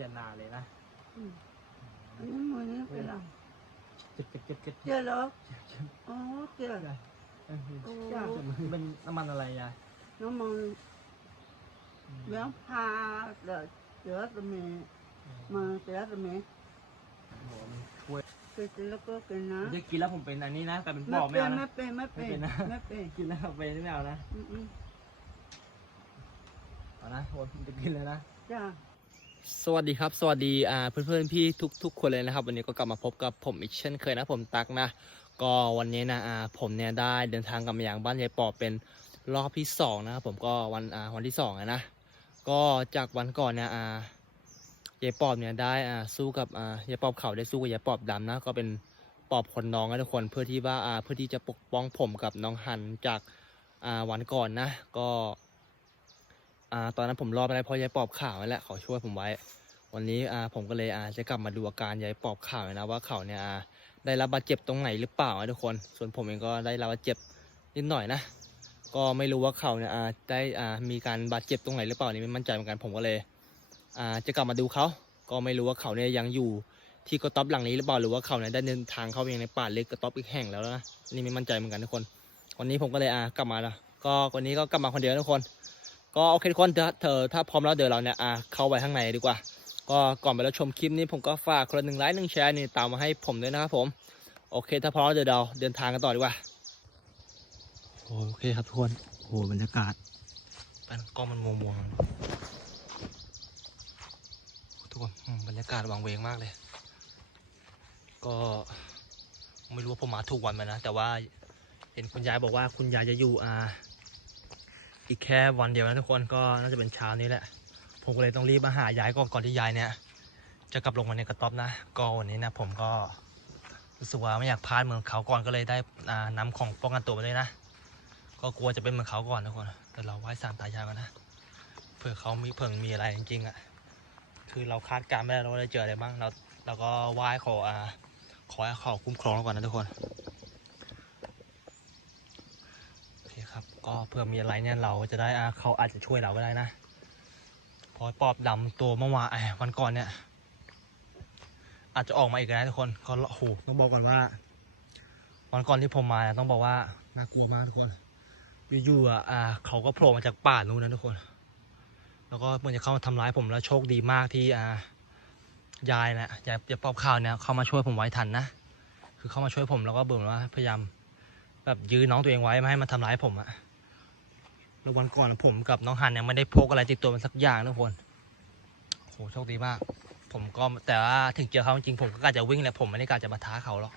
ยันนาเลยนะอืมอันนี้มือนี้เป็นอะไรเจ็บเจ็บเจ็บเจ็บเจ็บเหรอเจ็บเจ็บอ๋อเจ็บได้เออโอ้จ้าเจ็บมือเป็นน้ำมันอะไรยายน้องมองเลี้ยงพาเดือดเดือดมีมาเดือดมีโอ้โหมันช่วยกินแล้วก็กินนะจะกินแล้วผมเป็นอันนี้นะแต่เป็นปไม่อบไม่เป็นเอาไม่นะเป็นไม่เป็นไม่เป็นนะไม่เป็นกินแล้วเป็นไม่เอานะอืมอืมเอานะโอ้ผมจะกินเลยนะจ้า สวัสดีครับ สวัสดีอ่าเพื่อนๆพี่ทุก ๆ คนเลยนะครับ วันนี้ก็กลับมาพบกับผมอีกเช่นเคยนะผมตักนะ ก็วันนี้นะอ่าผมเนี่ยได้เดินทางกลับมาอย่างบ้านยายปอบเป็นรอบที่สองนะครับผมก็วันอ่าวันที่สองนะก็จากวันก่อนเนี่ยอ่ายายปอบเนี่ยได้อ่าสู้กับอ่ายายปอบเขาได้สู้กับยายปอบดำนะก็เป็นปอบคนน้องนะทุกคนเพื่อที่ว่าอ่าเพื่อที่จะปกป้องผมกับน้องหันจากอ่าวันก่อนนะ ก็ อ่าตอนนั้นผมรอไปได้เพราะยายปอบข่าวนั่นแหละเขาช่วยผมไว้ วันนี้อ่าผมก็เลยอ่าจะกลับมาดูอาการยายปอบข่าวนะว่าเขาเนี่ยได้รับบาดเจ็บตรงไหนหรือเปล่านะทุกคน ส่วนผมเองก็ได้รับบาดเจ็บนิดหน่อยนะ ก็ไม่รู้ว่าเขาเนี่ยได้มีการบาดเจ็บตรงไหนหรือเปล่านี่ไม่มั่นใจเหมือนกันผมก็เลยจะกลับมาดูเขาก็ไม่รู้ว่าเขาเนี่ยยังอยู่ที่กระต๊อบหลังนี้หรือเปล่าหรือว่าเขาเนี่ยได้เดินทางเข้าไปยังในป่าเล็กกระต๊อบอีกแห่งแล้วนะนี่ไม่มั่นใจเหมือนกันทุกคน วันนี้ผมก็เลยอ่ากลับมาแล้วก็วันนี้ก็กลับมาคนเดียวทุกคน ก็โอเคทุกคนเธอถ้าพร้อมแล้วเดี๋ยวเราเนี่ยอ่าเข้าไปข้างในดีกว่า ก็ก่อนไปแล้วชมคลิปนี้ผมก็ฝากคนละหนึ่งไลค์หนึ่งแชร์นี่ตามมาให้ผมด้วยนะครับผมโอเค ถ้าพร้อมเดี๋ยวเราเดินทางกันต่อดีกว่าโอเคครับทุกคนโอ้โหบรรยากาศเป็นกล้องมันมัวมัวๆทุกคนบรรยากาศวังเวงมากเลย ก็ไม่รู้ว่าผมมาถูกวันไหมนะ แต่ว่าเห็นคุณยายบอกว่าคุณยายจะอยู่อ่า อีกแค่วันเดียวนะทุกคนก็น่าจะเป็นเช้านี้แหละ ผมก็เลยต้องรีบมาหายายก่อนก่อนที่ยายเนี่ย จะกลับลงมาในกระต๊อบนะก็วันนี้นะผมก็รู้สึกว่าไม่อยากพลาดเหมือนเขาก่อนก็เลยได้อ่านำของป้องกันตัวไปด้วยนะ ก็กลัวจะเป็นเหมือนเขาก่อนทุกคนแต่เราไหว้สารตายายกันนะเผื่อเขามีเพิ่งมีอะไรจริงๆอะคือเราคาดการณ์ไม่ได้เราได้เจออะไรบ้างเราเราก็ไหว้ขออ่าขอให้เขาคุ้มครองก่อนนะทุกคนโอเคครับ ก็เผื่อมีอะไรเนี่ยเราจะได้เขาอาจจะช่วยเราก็ได้นะพอปอบดำตัวเมื่อวานวันก่อนเนี่ย อาจจะออกมาอีกนะทุกคนก็โอ้โหต้องบอกก่อนว่า วันก่อนที่ผมมาต้องบอกว่าน่ากลัวมากทุกคนอยู่ๆอะอ่าเขาก็โผล่มาจากป่านู้นนะทุกคน แล้วก็มันจะเข้ามาทำร้ายผมแล้วโชคดีมากที่อ่ายายนะยายยายปอบข่าวเนี่ยเข้ามาช่วยผมไว้ทันนะคือเข้ามาช่วยผมแล้วก็เบิ่มว่าพยายามแบบยื้อน้องตัวเองไว้ไม่ให้มันทำร้ายผมอะ แล้ววันก่อนผมกับน้องฮันเนี่ยไม่ได้พกอะไรติดตัวมันสักอย่างนะทุกคนโหโชคดีมาก ผมก็แต่ว่าถึงเจอเขาจริงผมก็กะจะวิ่งแหละผมไม่ได้กะจะปะทะเขาหรอก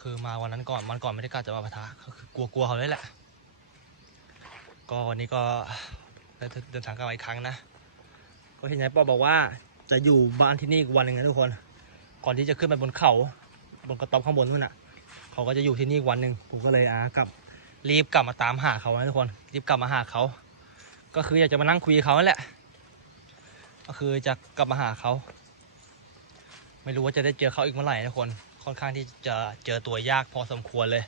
คือมาวันนั้นก่อนวันก่อนไม่ได้กะจะมาปะทะก็คือกลัวๆเขาเลยแหละ ก็วันนี้ก็เดินทางกลับอีกครั้งนะ ก็เห็นยายปอบอกว่าจะอยู่บ้านที่นี่อีกวันหนึ่งนะทุกคน ก่อนที่จะขึ้นไปบนเขาบนกระต๊อบข้างบนนู่นน่ะ เขาก็จะอยู่ที่นี่อีกวันหนึ่งผมก็เลยอ่ากลับ รีบกลับมาตามหาเขานะทุกคน รีบกลับมาหาเขา ก็คืออยากจะมานั่งคุยเขานั่นแหละ ก็คือจะกลับมาหาเขา ไม่รู้ว่าจะได้เจอเขาอีกเมื่อไหร่นะทุกคน ค่อนข้างที่จะเจอตัวยากพอสมควรเลย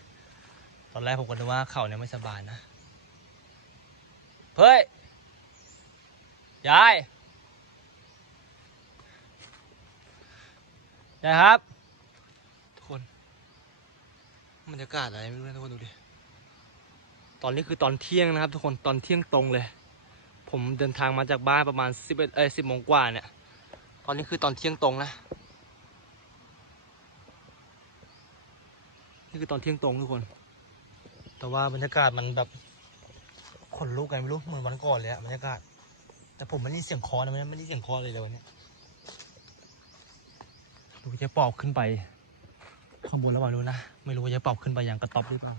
ตอนแรกผมก็นึกว่าเขาเนี่ยไม่สบายนะ เฮ้ย ยาย ยายครับ ทุกคนบรรยากาศอะไรไม่รู้นะทุกคนดูดิ ตอนนี้คือตอนเที่ยงนะครับทุกคนตอนเที่ยงตรงเลย ผมเดินทางมาจากบ้านประมาณสิบเอ็ดเอ้ยสิบโมงกว่าเนี่ย ตอนนี้คือตอนเที่ยงตรงนะนี่คือตอนเที่ยงตรงทุกคน แต่ว่าบรรยากาศมันแบบขนลุกไงไม่รู้เหมือนวันก่อนเลยอะบรรยากาศ แต่ผมไม่ได้เสียงคอนะไม่ได้เสียงคอเลยเลยวันนี้ดูจะปอบขึ้นไปข้างบนแล้วเปล่ารู้นะ ไม่รู้ว่าจะปอบขึ้นไปอย่างกระต๊อบหรือเปล่า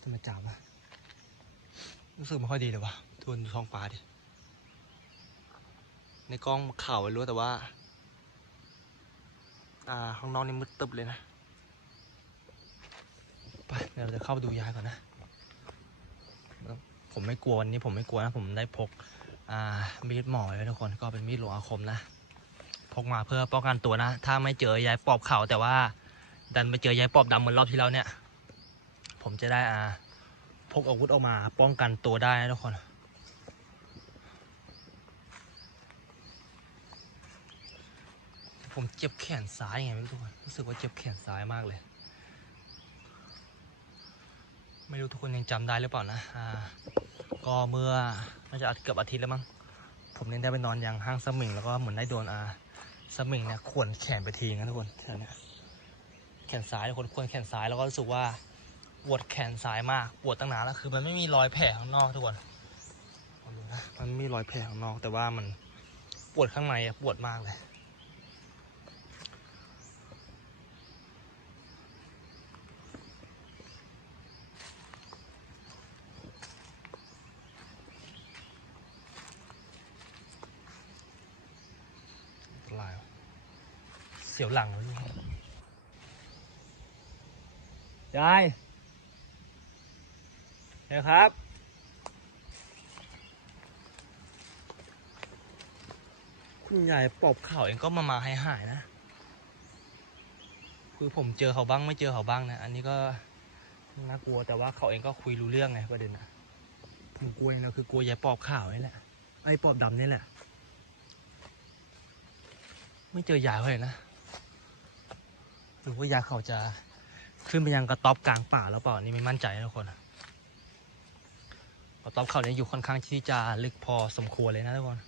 ทำไมจับวะรู้สึกไม่ค่อยดีเลยวะทวนท้องฟ้าดิ ในกล้องข่าวไม่รู้แต่ว่า อ่าข้างนอกนี่มืดตึบเลยนะ ไปเดี๋ยวเราจะเข้าไปดูยายก่อนนะ ผมไม่กลัววันนี้ผมไม่กลัวนะ ผมได้พก อ่า มีดหมอเลยทุกคน ก็เป็นมีดหลวงอาคมนะ พกมาเพื่อป้องกันตัวนะ ถ้าไม่เจอยายปอบเข่าแต่ว่า ดันไปเจอยายปอบดำเหมือนรอบที่แล้วเนี่ย ผมจะได้อ่าพกอาวุธออกมาป้องกันตัวได้นะทุกคนผมเจ็บแขนซ้ายไงไม่รู้ทุกคนรู้สึกว่าเจ็บแขนซ้ายมากเลย ไม่รู้ทุกคนยังจำได้หรือเปล่านะอ่าก็เมื่อน่าจะเกือบอาทิตย์แล้วมั้งผมเนี่ยได้ไปนอนอย่างห้างสมิงแล้วก็เหมือนได้โดนอ่าสมิงเนี่ยข่วนแขนไปทีนะทุกคนแถวเนี้ แขนซ้ายคนข่วนแขนซ้ายแล้วก็รู้สึกว่าปวดแขนซ้ายมากปวดตั้งนานแล้วคือมันไม่มีรอยแผลข้างนอกทุกคนมันไม่มีรอยแผลข้างนอก แต่ว่ามันปวดข้างในอะปวดมากเลยตายเสียวหลังเลย ยายเดี๋ยวครับ คุณยายปอบเข่าเองก็มามาให้หายนะ คือผมเจอเขาบ้างไม่เจอเขาบ้างนะ อันนี้ก็น่ากลัวแต่ว่าเขาเองก็คุยรู้เรื่องไงประเด็นนะผมกลัวเองนะคือกลัวยายปอบข่าวนี่แหละ ไอ้ปอบดำนี่แหละ ไม่เจอยายเลยนะ หรือว่ายายเขาจะ ขึ้นไปยังกระต๊อบกลางป่าแล้วเปล่านนี่ไม่มั่นใจนะทุกคนกระต๊อบเขาเนี่ยอยู่ค่อนข้างที่จะลึกพอสมควรเลยนะทุกคน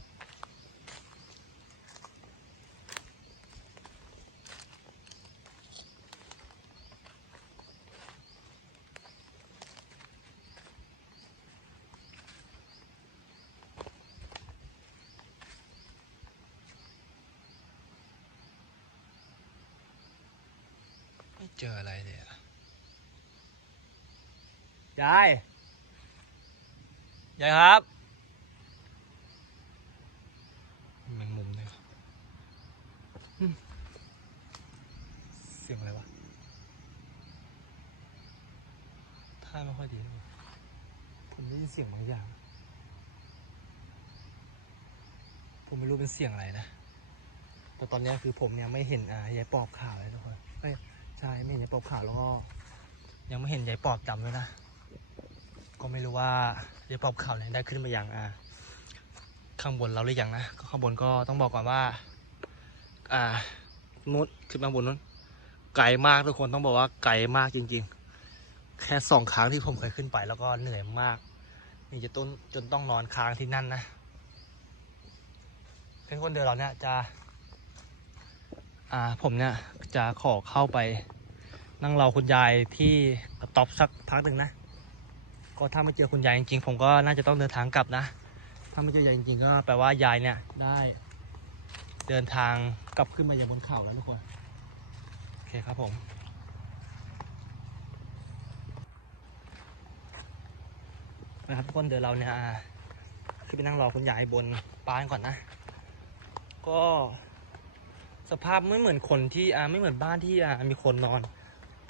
ไม่เจออะไรเลยอะยาย ยายครับแมงมุมด้วยครับอืมเสียงอะไรวะท่าไม่ค่อยดีเลยผมได้ยินเสียงบางอย่างผมไม่รู้เป็นเสียงอะไรนะแต่ตอนเนี้ยคือผมเนี่ยไม่เห็นอ่ายายปอบขาวเลยทุกคนเอ้ยใช่ไม่เห็นยายปอบขาวแล้วก็ยังไม่เห็นยายปอบดำด้วยนะ ก็ไม่รู้ว่ายายปอบขาวเนี่ยได้ขึ้นมาอย่างอ่าข้างบนเราหรือยังนะก็ข้างบนก็ต้องบอกก่อนว่า อ่านู้นขึ้นมาบนนู้นไกลมากทุกคนต้องบอกว่าไกลมากจริง ๆ แค่สองครั้งที่ผมเคยขึ้นไป แล้วก็เหนื่อยมากนี่จะต้นจนต้องนอนค้างที่นั่นนะเพื่อนคนเดินเราเนี่ยจะ อ่าผมเนี่ยจะขอเข้าไปนั่งรอคุณยายที่กระต๊อบสักพักหนึ่งนะ ก็ถ้าไม่เจอคุณยายจริงๆ ผมก็น่าจะต้องเดินทางกลับนะ ถ้าไม่เจอยายจริงๆ ก็แปลว่ายายเนี่ยได้ เดินทางกลับขึ้นมาอย่างบนเขาแล้วทุกคน โอเคครับผมนะครับทุกคนเดี๋ยวเราเนี่ยขึ้นไปนั่งรอคุณยายบนป้านก่อนนะ ก็สภาพไม่เหมือนคนที่อ่าไม่เหมือนบ้านที่อ่ามีคนนอน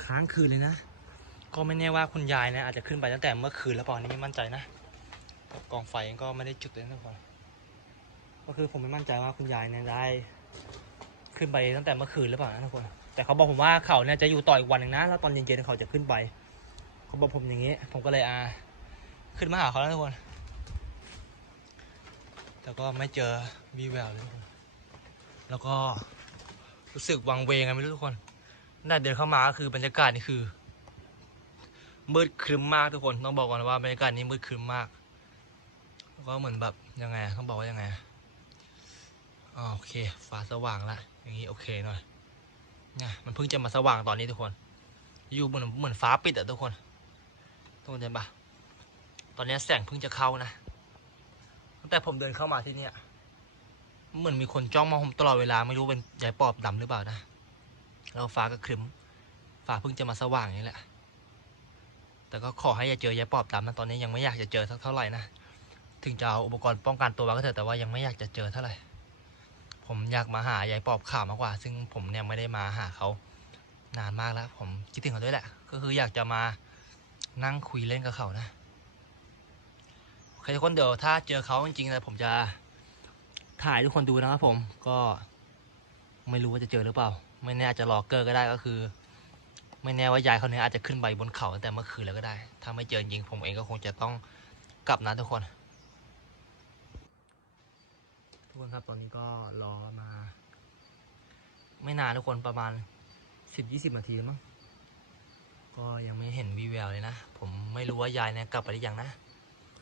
ค้างคืนเลยนะ ก็ไม่แน่ว่าคุณยายเนี่ยอาจจะขึ้นไปตั้งแต่เมื่อคืนแล้วเปล่าอันนี่ไม่มั่นใจนะกองไฟก็ไม่ได้จุดเลยทุกคนก็คือผมไม่มั่นใจว่าคุณยายเนี่ยได้ ขึ้นไปตั้งแต่เมื่อคืนหรือเปล่านะทุกคนแต่เขาบอกผมว่าเขาเนี่ยจะอยู่ต่ออีกวันหนึ่งนะแล้วตอนเย็นๆเขาจะขึ้นไปเขาบอกผมอย่างนี้ ผมก็เลยอ่าขึ้นมาหาเขาแล้วทุกคน แต่ก็ไม่เจอวีแววเลยทุกคนแล้วก็รู้สึกวังเวงไงไม่รู้ทุกคนน่าเดินเข้ามาก็คือบรรยากาศนี่คือ มืดครึ้มมากทุกคนต้องบอกก่อนว่าบรรยากาศนี้มืดครึ้มมากแล้วก็เหมือนแบบยังไงต้องบอกว่ายังไงโอเคฟ้าสว่างละอย่างนี้โอเคหน่อยเนี่ยมันเพิ่งจะมาสว่างตอนนี้ทุกคน อยู่เหมือนเหมือนฟ้าปิดอะทุกคนทุกคนเห็นปะตอนนี้แสงเพิ่งจะเข้านะตั้งแต่ผมเดินเข้ามาที่เนี่ยเหมือนมีคนจ้องมองผมตลอดเวลาไม่รู้เป็นยายปอบดำหรือเปล่านะแล้วฟ้าก็ครึ้มฟ้าเพิ่งจะมาสว่างอย่างนี้แหละ แต่ก็ขอให้อย่าเจอยายปอบดำนะตอนนี้ยังไม่อยากจะเจอสักเท่าไหร่นะถึงจะเอาอุปกรณ์ป้องกันตัวมาก็เถอะแต่ว่ายังไม่อยากจะเจอเท่าไหร่ผมอยากมาหายายปอบข่าวมากกว่า ซึ่งผมเนี่ยไม่ได้มาหาเขานานมากแล้ว ผมคิดถึงเขาด้วยแหละ ก็คืออยากจะมานั่งคุยเล่นกับเขานะโอเคทุกคนเดี๋ยวถ้าเจอเขาจริงๆนะผมจะถ่ายทุกคนดูนะครับผมก็ไม่รู้ว่าจะเจอหรือเปล่า ไม่แน่จะรอเกอร์ก็ได้ก็คือ ไม่แน่ว่ายายเขาเนี่ยอาจจะขึ้นไปบนเขาตั้งแต่เมื่อคืนแล้วก็ได้ ถ้าไม่เจอจริงผมเองก็คงจะต้องกลับนะทุกคน ทุกคนครับตอนนี้ก็รอมา ไม่นานทุกคนประมาณสิบยี่สิบนาทีแล้วมั้งก็ยังไม่เห็นวีแววเลยนะ ผมไม่รู้ว่ายายเนี่ยกลับไปหรือยังนะ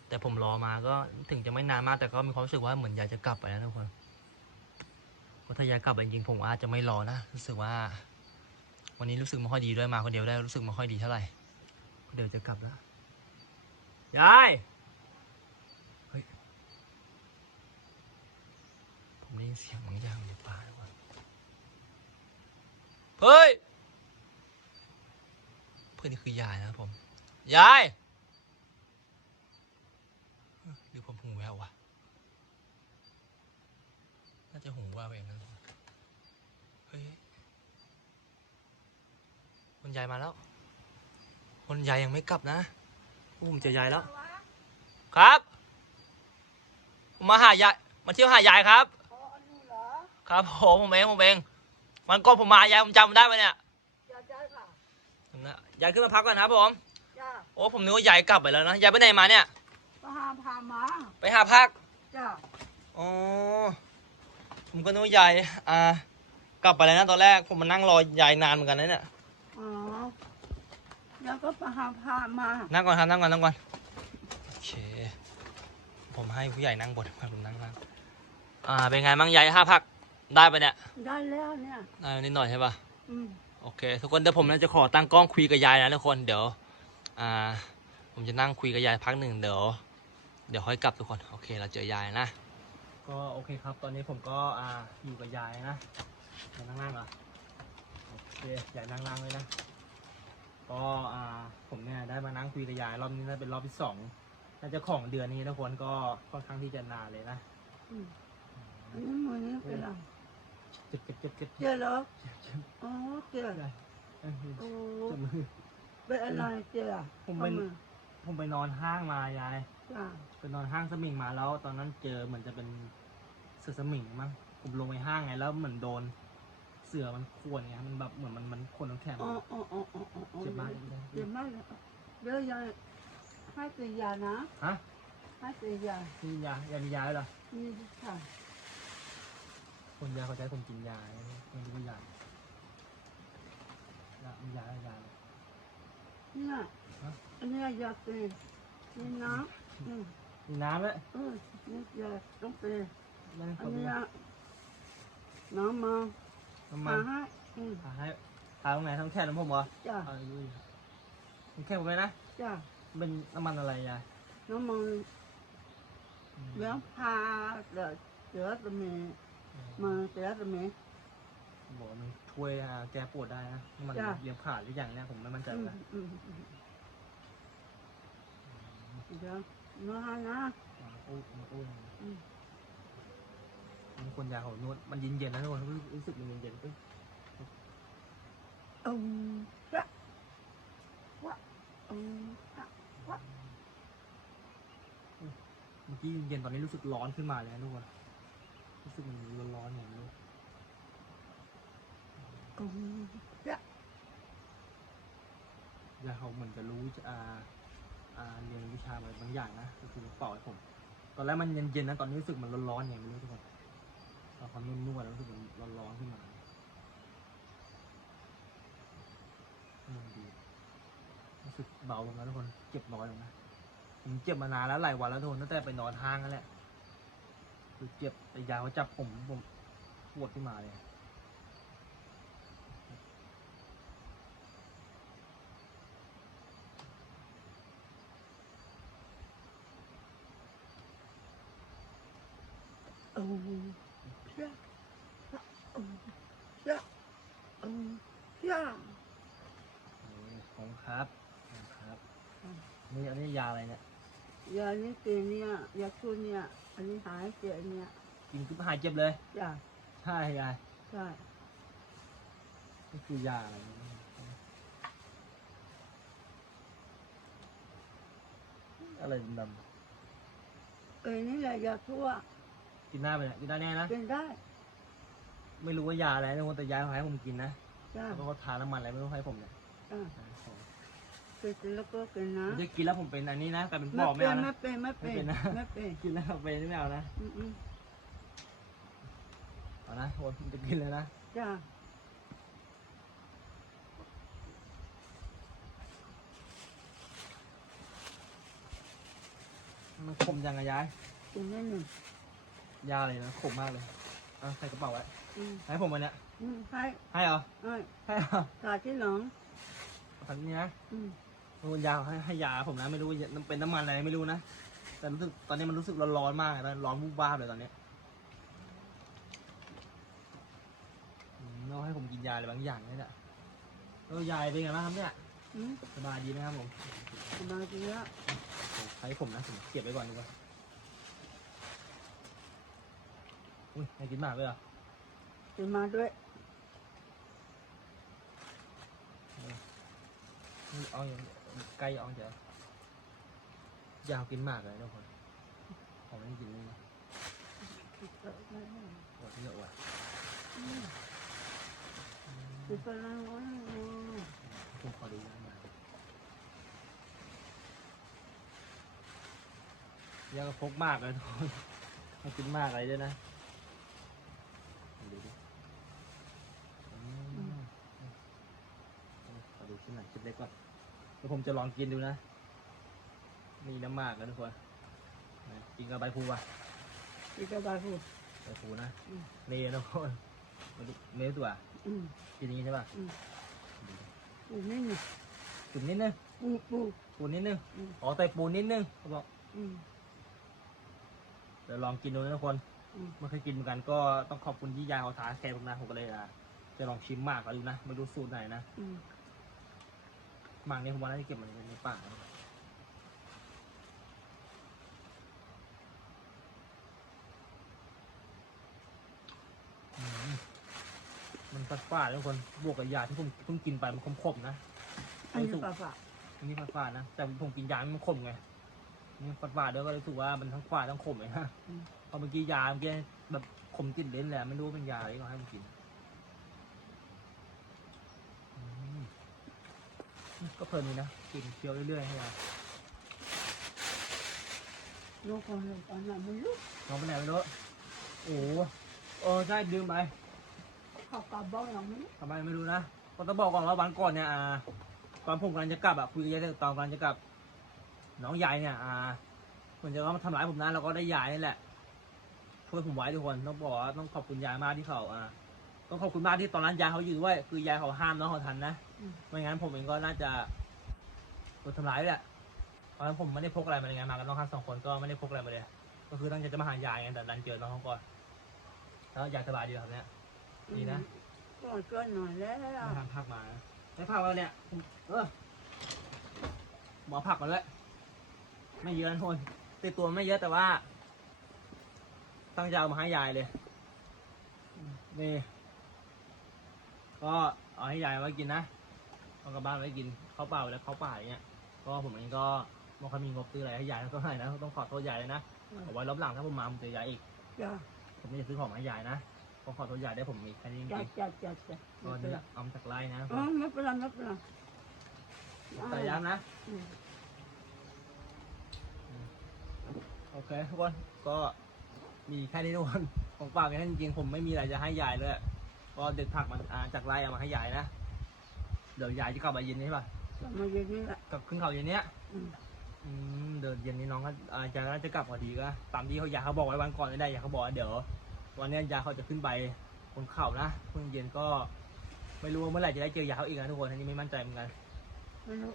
แต่ผมรอมาก็ถึงจะไม่นานมากแต่ก็มีความรู้สึกว่าเหมือนยายจะกลับไปแล้วทุกคนก็ถ้ายายกลับไปจริงๆผมอาจจะไม่รอนะรู้สึกว่า วันนี้รู้สึกไม่ค่อยดีด้วยมาคนเดียวได้รู้สึกไม่ค่อยดีเท่าไหร่เดี๋ยวจะกลับแล้วยายเฮ้ยผมได้ยินเสียงบางอย่างในป่าทุกคนเฮ้ยเพื่อนนี่คือยายนะครับผมยายเอ้อหรือผมหูแวววะน่าจะหูแววเองนะทุกคนเฮ้ย คุณยายมาแล้ว คุณยายยังไม่กลับนะ อุ้มเจอยายแล้ว ครับผมมาหายาย มาเที่ยวหายายครับ อ๋ออันนี้เหรอครับผมผมเองผมเองวันก่อนผมมายายผมจำได้ไหมเนี่ยจ้าจ้าค่ะนะยายขึ้นมาพักก่อนนะครับผม จ้าโอ้ผมนึกว่ายายกลับไปแล้วนะ ยายไปไหนมาเนี่ยพาพามาไปหาพัก จ้าอ๋อ ผมก็นึกว่ายาย อ่า กลับไปแล้วนะตอนแรก ผมมานั่งรอยายนานเหมือนกันนะเนี่ยอ๋อ แล้วก็พาพามา นั่งก่อนครับนั่งก่อนนั่งก่อนโอเค ผมให้ผู้ใหญ่นั่งบนผมนั่งล่างอ่าเป็นไงบ้างยายห้าพักได้ปะเนี่ยได้แล้วเนี่ย ได้นิดหน่อยใช่ปะอืมโอเค ทุกคนเดี๋ยวผมน่าจะขอตั้งกล้องคุยกับยายนะทุกคนเดี๋ยว อ่า ผมจะนั่งคุยกับยายพักหนึ่งเดี๋ยว เดี๋ยวค่อยกลับทุกคนโอเค เราเจอยายนะ ก็โอเคครับ ตอนนี้ผมก็อ่าอยู่กับยายนะยายนั่งล่างเหรอโอเคยายนั่งล่างเลยนะ ก็อ่าผมเนี่ยได้มานั่งคุยกับยายรอบนี้น่าเป็นรอบที่สองน่าจะของเดือนนี้ทุกคนก็ค่อนข้างที่จะนานเลยนะอืมอันนี้มือนี้เป็นอะไรเจ็บเจ็บเจ็บเจ็บเจ็บเหรอเจ็บเจ็บอ๋อเจ็บได้เอ้ยโอ้เจ็บมือเป็นอะไรเจ็บผมเป็นข้าาผมไปนอนห้างมายายจ้าไปนอนห้างสมิงมาแล้วตอนนั้นเจอเหมือนจะเป็นเสือสมิงมั้งผมลงไปห้างไงแล้วเหมือนโดนเสือมันข่วนไงมันแบบเหมือนมันมันข่วนน้ำแข็งอ๋ออ๋ออ๋ออ๋ออ๋อเจ็บมากเจ็บมากเลยเดี๋ยวยายให้ตียานะฮะให้ตียามียายามียาด้วยเหรอนี่ค่ะคนยาเขาใจผมกินยาไม่รู้ว่ายายามียาอะไรยาอะไรเนี่ยฮะอันนี้ยาตีนี่น้ำอืมมีน้ำด้วยเออนี่ยาต้องตีนั่นอัเขานดูนี้น้ำมา น้ำมัมานให้อืมทาให้ทาตรงไหนทั้งแค่น้ำผมเหรอจ้าเอาดูดิทั้งแค่ผมเลยนะ จ้าเป็นน้ำมันอะไรยายน้ำมันเลี้ยงพาเดือดเดือดตะเมมาเดือดตะเม บอกว่ามันช่วยอ่าแก้ปวดได้นะน้ำมันจ้ะ เลี้ยงผ่านหรือยังเนี่ยผมไม่มั่นใจอืมนะอืมอืมเดี๋ยวน้านะโอ้ยโอ้ยอืม มีคนยาเขานวดมันเย็นเย็นๆนะทุกคนรู้สึกมันเย็นเย็นๆเอ้ยอืมละวะอืมละวะเมื่อกี้เย็นๆตอนนี้รู้สึกร้อนขึ้นมาเลยนะทุกคนรู้สึกมันร้อนๆอย่างนี้อืมละยาเขาเหมือนจะรู้วิชาอ่าเรียนวิชาอะไรบางอย่างนะก็คือเป่าให้ผม ตอนแรกมันเย็นๆนะตอนนี้รู้สึกมันร้อนๆอย่างนี้ทุกคน พอเขานวดๆแล้วรู้สึกมันร้อนๆขึ้นมาอืมดีรู้สึกเบาลงแล้วทุกคนเจ็บน้อยลงนะผมเจ็บมานานแล้วหลายวันแล้วทุกคนตั้งแต่ไปนอนห้างนั่นแหละคือเจ็บแต่ยาเขาจับผมผมปวดขึ้นมาเลยโอ้ ยขอบคุณครับขอบคุณครับ นี่อันนี้ยาอะไรเนี่ย ยานี่ตีเนี่ยยาชุนเนี่ย อันนี้หายเจ็บเนี่ย กินปุ๊บหายเจ็บเลยจ้าใช่ยายใช่นี่คือยาอะไรเนี่ยอะไรดำเอ้ยนี่แหละยาทั่วๆ กินได้ไหมเนี่ยกินได้แน่นะเป็นได้ไม่รู้ว่ายาอะไรนะคนแต่ยาเขาให้ผมกินนะจ้าแล้วก็เขาทาน้ำมันอะไรไม่รู้ให้ผมเนี่ยอะกินแล้วก็กินนะไม่ได้กินแล้วผมเป็นอันนี้นะแต่เป็นปไม่อบไม่เป็นเอาไม่นะ เป็นไม่เป็นไม่เป็นนะ ไม่เป็นกินแล้วเป็นไม่เอานะอืมอืมเอานะโอ้ผมจะกินเลยนะจ้ามันขมยังไงยายกินได้หนึ่ง ยาเลยนะขมมากเลยเอาใส่กระเป๋าไว้อืมให้ผมวันเนี้ยอืมให้ให้เหรอให้ให้เหรอขาที่หลังพันนี้นะอืมมันยาให้ให้ยาผมนะไม่รู้ว่ามันเป็นน้ำมันอะไรไม่รู้นะแต่รู้สึกตอนนี้มันรู้สึกร้อนๆมากเลยร้อนวูบวาบเลยตอนเนี้ยอืมต้องให้ผมกินยาอะไรบางอย่างนี่แหละแล้วยายเป็นไงบ้างครับเนี่ยอืมสบายดีไหมครับผมสบายดีแล้วใช้ผมนะผมเก็บไว้ก่อนดีกว่า อุ้ยไม่กินมากเลยเหรอกินมาด้วยนี่เอาอย่างไก่เอาเดี๋ยวอยาวกินมากเลยทุกคนผมไม่กินเลยนะปวดเยอะว่ะกินไปแล้วผมขอดูนะมายังพกมากเลยทุกคนไม่กินมากอะไรด้วยนะดูดิอืมขอดู ชิ้นหน่อยชิ้นเล็กก่อนแล้วผมจะลองกินดูนะ มีน้ำมากนะทุกคนนะกินกับใบพลูป่ะกินกระบาพูดใบพลูนะอืมเนยนะทุกคนมาดูเนยตัวอืมกินอย่างนี้ใช่ป่ะอืมปูนี่นี่จุ่มนิดนึงปูปูปูนิดนึงอืมอ๋อใส่ปูนิดนึงเขาบอกอืมเดี๋ยวลองกินดูนะทุกคนอืมไม่เคยกินเหมือนกันก็ต้องขอบคุณที่ยายเขาท้าแชร์ผมนะผมก็เลยอะจะลองชิมหมากก็ดูนะไม่รู้สูตรไหนนะอืม หมากนี่ผมว่าน่าจะเก็บมันในป่านะอืมมันฝาดฝาดๆทุกคนบวกกับยาที่ผมเพิ่งกินไปมันขมๆนะอันนี้ปลาฝาอันนี้ฝาดฝาดๆนะแต่ผมกินยามันขมไงนี่ฝาดฝาดๆด้วยก็รู้สึกว่ามันทั้งฝาดทั้งขมเลยนะพอเมื่อกี้ยาเมื่อกี้แบบขมติดลิ้นแหละไม่รู้ว่าเป็นยาอะไรก็ให้มันกินอืม ก็เพลินดีนะกินเคี้ยวเรื่อยๆให้ยาลูกคนเดียวกันน่ะไม่รู้น้องไปไหนไม่รู้โอ้โหเออใช่ลืมไปเขากลับบ้านเราไม่รู้ทำไมไม่รู้นะก็ต้องบอกก่อนว่าวันก่อนเนี่ยอ่าตอนผมกำลังจะกลับอะคุยกับยายตอนกำลังจะกลับ น้องยายเนี่ยอ่าเหมือนจะว่ามาทำร้ายผมนะแล้วก็ได้ยายนี่แหละช่วยผมไว้ทุกคนต้องบอกว่าต้องขอบคุณยายมากที่เขาอ่า ต้องขอบคุณมากที่ตอนนั้นยายเขาอยู่ด้วยคือยายเขาห้ามน้องเขาทันนะอืมไม่งั้นผมเองก็น่าจะโดนทำร้ายแหละตอนนั้นผมไม่ได้พกอะไรมาเลยไงมากับน้องทั้งสองคนก็ไม่ได้พกอะไรมาเลยก็คือตั้งใจจะมาหายายไงแต่ดันเจอน้องเขาก่อนแล้วยายสบายดีครับเนี่ยดีนะก็เกินหน่อยแล้วไม่ทำผักมาไม่ผักมาเนี่ยผมเออหมอผักมาแล้วไม่เยอะนะทุกคนติดตัวไม่เยอะแต่ว่า ตั้งใจเอามาให้ยายเลยนี่ ก็เอาให้ยายไว้กินนะเอากลับบ้านไว้กินข้าวเปล่าแล้วข้าวเปล่าอย่างเงี้ยก็ผมเองก็ไม่ค่อยมีงบซื้ออะไรให้ยายเท่าไหร่นะต้องขอโทษยายเลยนะเอาไว้รอบหลังถ้าผมมาผมเจอยายอีกจ้าผมไม่จะซื้อของมาให้ยายนะก็ขอโทษยายได้ผมมีแค่นี้จจ้าริงจ้าจ้าจ้าๆก็นี่เอามาจากไร่นะอ๋อไม่เป็นไรไม่เป็นไรแต่ย้ำนะ อืมโอเคทุกคนก็มีแค่นี้ทุกคน ของฝากแค่นี้จริงๆผมไม่มีอะไรจะให้ยายเลย ก็เด็ดผักมันอ่าจากไร่เอามาให้ยายนะ เดี๋ยวยายจะกลับมาเย็นนี้ใช่ป่ะกลับมาเย็นนี่แหละกลับขึ้นเขาเย็นเนี้ยอืมอืมเดี๋ยวเย็นนี้น้องก็อาจารย์ก็จะกลับพอดีก็ตามที่เขายายเขาบอกไว้วันก่อนไม่ได้ยายเขาบอกว่าเดี๋ยววันเนี้ยยายเขาจะขึ้นไปบนเขานะเพิ่งเย็นก็ ไม่รู้ว่าเมื่อไหร่จะได้เจอยายเขาอีกนะทุกคนอันนี้ไม่มั่นใจเหมือนกันไม่รู้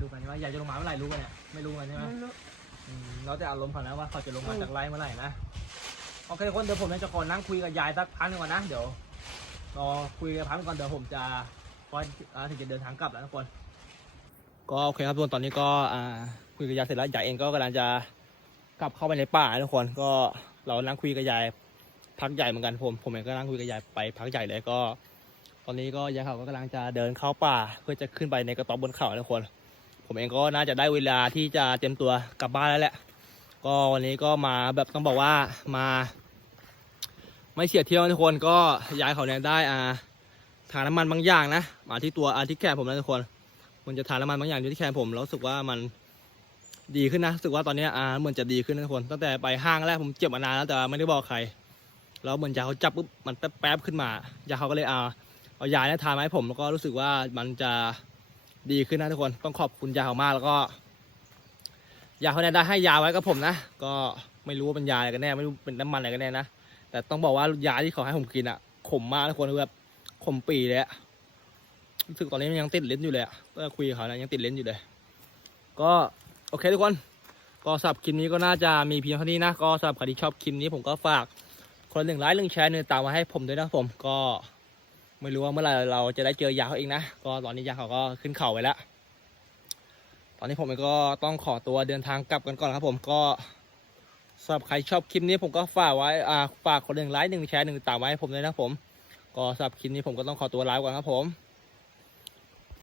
รู้กันใช่ไหมยายจะลงมาเมื่อไหร่รู้กันเนี่ยไม่รู้กันใช่ไหม ไม่รู้ อืมเราแต่อารมณ์เขานะว่าเขาจะลงมาอืมจากไร่เมื่อไหร่นะ โอเคทุกคนเดี๋ยวผมจะขอนั่งคุยกับยายสักพักหนึงก่อนนะ เดี๋ยว รอคุยกับพักหนึงก่อนเดี๋ยวผมจะก่อนถึงจะเดินทางกลับแล้วทุกคน ก็โอเคครับทุกคนตอนนี้ก็อ่าคุยกับยายเสร็จแล้วยายเองก็กำลังจะกลับเข้าไปในป่าทุกคนก็เรานั่งคุยกับยายพักใหญ่เหมือนกันผมผมเองก็นั่งคุยกับยายไปพักใหญ่เลยก็ ตอนนี้ก็ยายเขาก็กำลังจะเดินเข้าป่า เพื่อจะขึ้นไปในกระต๊อบบนเขาทุกคน ผมเองก็น่าจะได้เวลาที่จะเตรียมตัวกลับบ้านแล้วแหละ ก็วันนี้ก็มาแบบต้องบอกว่ามา ไม่เสียดเที่ยวทุกคนก็ยายเขาเนี่ยได้อ่าทาน้ำมันบางอย่างนะมาที่ตัวอาที่แขนผมนะทุกคน มันจะทานน้ำมันบางอย่างอยู่ที่แขนผมแล้วรู้สึกว่ามันดีขึ้นนะรู้สึกว่าตอนนี้อาเหมือนจะดีขึ้นนะทุกคน ตั้งแต่ไปห้างแรกผมเจ็บมานานแล้วแต่ไม่ได้บอกใครแล้วเหมือนยาเขาจับปุ๊บมันแป๊บๆขึ้นมายาเขาก็เลยเอาเอายาเนี่ยทานมาให้ผมแล้วก็รู้สึกว่ามันจะดีขึ้นนะทุกคนต้องขอบคุณยาเขามากแล้วก็ยาเขาเนี่ยได้ให้ยาไว้กับผมนะ ก็ไม่รู้ว่าเป็นยาอะไรกันแน่ไม่รู้เป็นน้ำมันอะไรกันแน่นะ แต่ต้องบอกว่ายาที่เขาให้ผมกินอะขมมากทุกคนคือแบบขมปีเลยอะรู้สึกตอนนี้มันยังติดลิ้นอยู่เลยอะก็คุยกับเขานะยังติดลิ้นอยู่เลย ก็โอเคทุกคน ก็สับคลิปนี้ก็น่าจะมีเพียงเท่านี้นะ ก็สำหรับใครที่ชอบคลิปนี้ผมก็ฝากคนหนึ่งไลค์หนึ่งแชร์หนึ่งตามมาให้ผมด้วยนะผมก็ไม่รู้ว่าเมื่อไหร่เราจะได้เจอยาเขาเองนะ ก็ตอนนี้ยาเขาก็ขึ้นเข่าไปแล้ว ตอนนี้ผมก็ต้องขอตัวเดินทางกลับกันก่อนครับผมก็ สำหรับใครชอบคลิปนี้ผมก็ฝากไว้อ่าฝากคนหนึ่งไลค์หนึ่งแชร์หนึ่งตามไว้ให้ผมเลยนะผม ก็สำหรับคลิปนี้ผมก็ต้องขอตัวลาไปก่อนครับผม